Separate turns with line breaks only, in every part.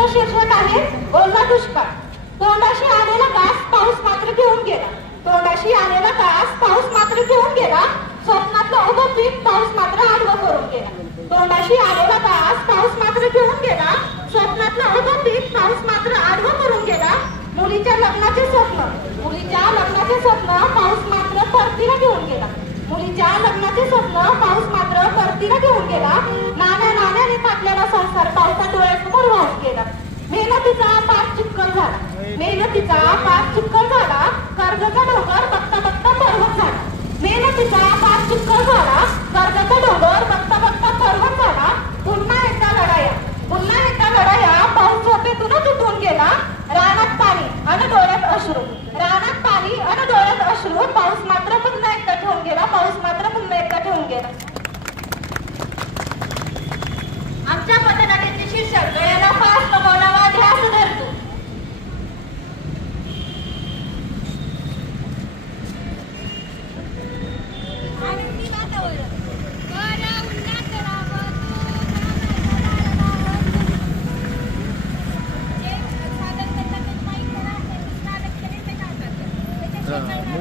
चित्र शीर्षक आहे ओला दुष्काळ. तोंडाशी आलेला गास पाऊस मात्र घेऊन गेला. तोंडाशी आलेला गास पाऊस मात्र घेऊन गेला. स्वप्नातलं उभं पीक पाऊस मात्र आडवं करून गेला. तोंडाशी आलेला गास पाऊस मात्र घेऊन गेला. स्वप्नातलं उभं पीक पाऊस मात्र आडवं करून गेला. मुलीच्या लग्नाचे स्वप्न. मुलीच्या लग्नाचे स्वप्न पाऊस मात्र परतीला घेऊन गेला. मुलीच्या लग्नाचे स्वप्न पाऊस मात्र परतीला घेऊन गेला. नाण्या नाण्याने आपल्याला संसार पावसा डोळ्यासमोर वाहून गेला. मेहनतीचा पाच चिक्कल झाला. मेहनतीचा पाच चिक्कल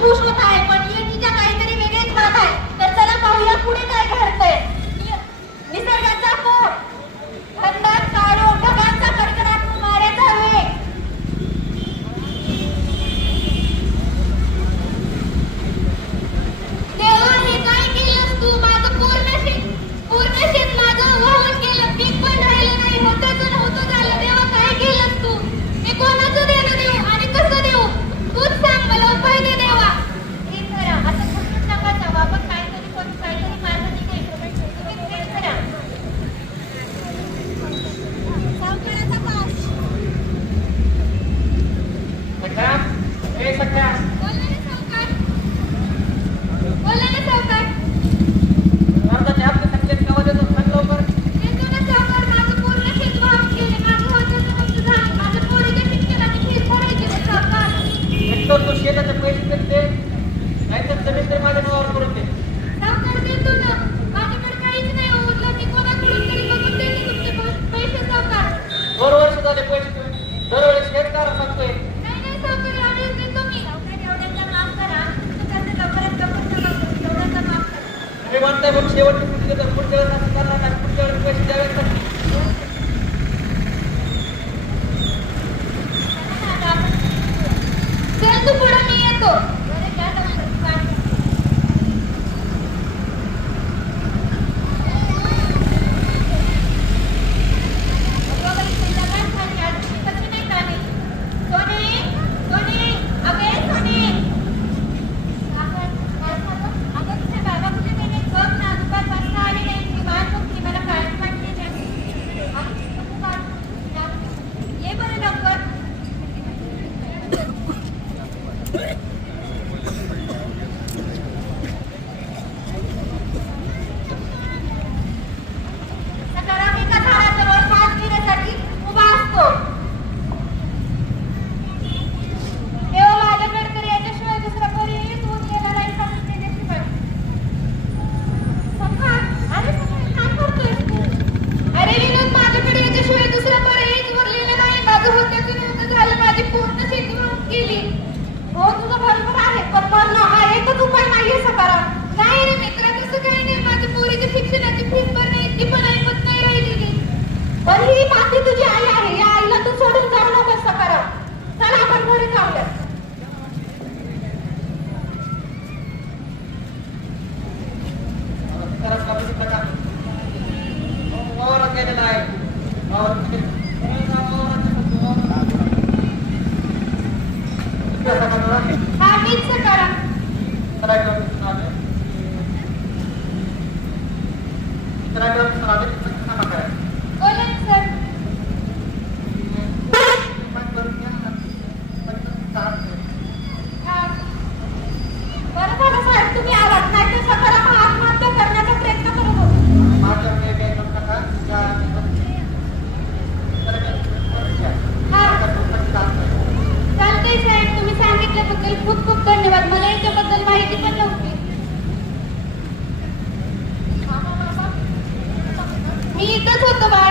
不说 शेवटची कृती करतात पुढच्या वेळेस असं करणार नाही पुढच्या वेळेस पैसे
द्यावेत 寺上空で続きなので你的这个吧。